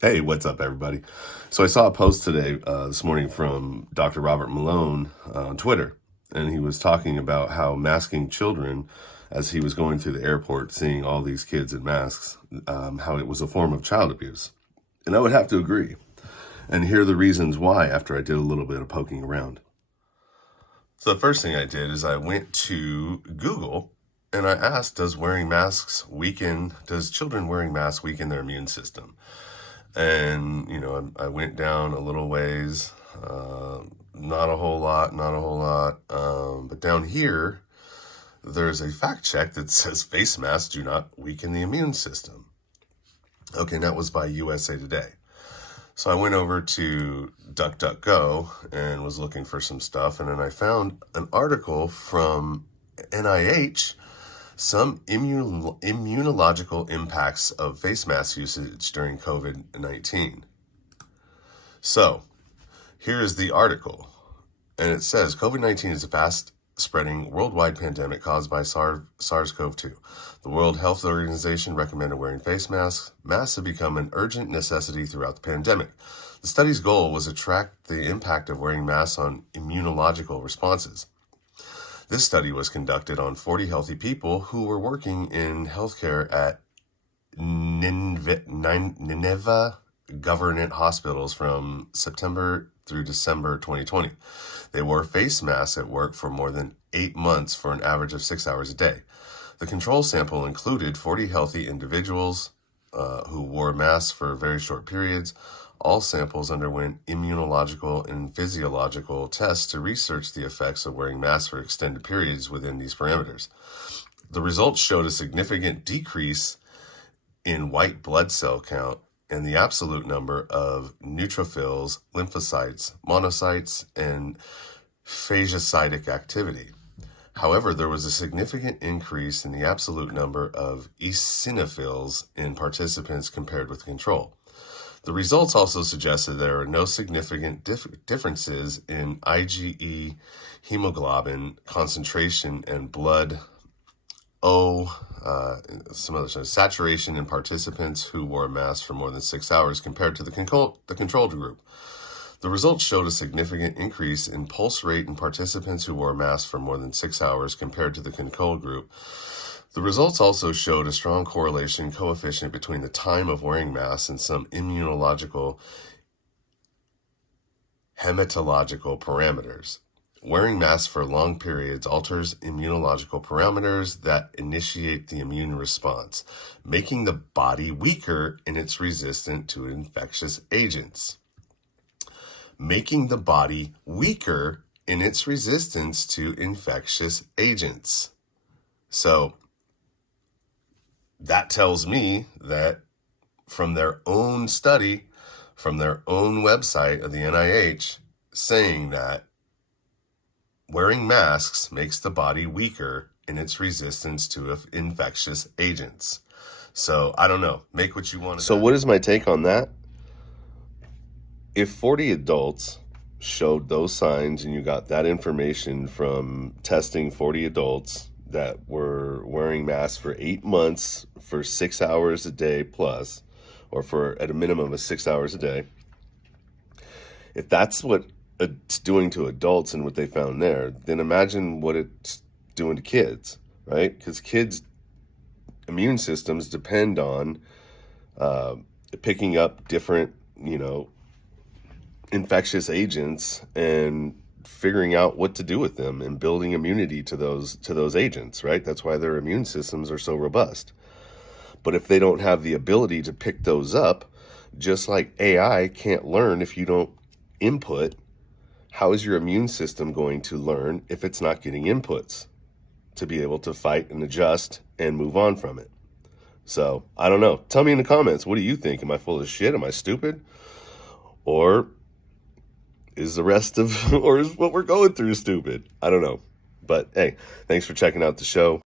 Hey, what's up, everybody? So I saw a post today, this morning from Dr. Robert Malone on Twitter, and he was talking about how masking children, as he was going through the airport, seeing all these kids in masks, how it was a form of child abuse. And I would have to agree. And here are the reasons why after I did a little bit of poking around. So the first thing I did is I went to Google and I asked, does children wearing masks weaken their immune system? And, I went down a little ways, not a whole lot. But down here, there's a fact check that says face masks do not weaken the immune system. Okay, and that was by USA Today. So I went over to DuckDuckGo and was looking for some stuff, and then I found an article from NIH, some immunological impacts of face mask usage during COVID-19. So, here is the article, and it says, COVID-19 is a fast-spreading worldwide pandemic caused by SARS-CoV-2. The World Health Organization recommended wearing face masks. Masks have become an urgent necessity throughout the pandemic. The study's goal was to track the impact of wearing masks on immunological responses. This study was conducted on 40 healthy people who were working in healthcare at Nineveh government hospitals from September through December 2020. They wore face masks at work for more than 8 months for an average of 6 hours a day. The control sample included 40 healthy individuals who wore masks for very short periods. All samples underwent immunological and physiological tests to research the effects of wearing masks for extended periods within these parameters. The results showed a significant decrease in white blood cell count and the absolute number of neutrophils, lymphocytes, monocytes, and phagocytic activity. However, there was a significant increase in the absolute number of eosinophils in participants compared with control. The results also suggested there are no significant differences in IgE, hemoglobin concentration, and blood saturation in participants who wore masks for more than 6 hours compared to the control group. The results showed a significant increase in pulse rate in participants who wore masks for more than 6 hours compared to the control group. The results also showed a strong correlation coefficient between the time of wearing masks and some immunological hematological parameters. Wearing masks for long periods alters immunological parameters that initiate the immune response, making the body weaker in its resistance to infectious agents. Making the body weaker in its resistance to infectious agents. So, that tells me that from their own study, from their own website of the NIH, saying that wearing masks makes the body weaker in its resistance to infectious agents. So, I don't know. Make what you want. So what is my take on that? If 40 adults showed those signs and you got that information from testing 40 adults that were wearing masks for 8 months for 6 hours a day plus, or for at a minimum of 6 hours a day, if that's what it's doing to adults and what they found there, then imagine what it's doing to kids, right? Because kids' immune systems depend on picking up different, infectious agents and figuring out what to do with them and building immunity to those agents, right? That's why their immune systems are so robust. But if they don't have the ability to pick those up, just like AI can't learn if you don't input, how is your immune system going to learn if it's not getting inputs to be able to fight and adjust and move on from it? So, I don't know. Tell me in the comments, what do you think? Am I full of shit? Am I stupid? Or is what we're going through stupid? I don't know. But hey, thanks for checking out the show.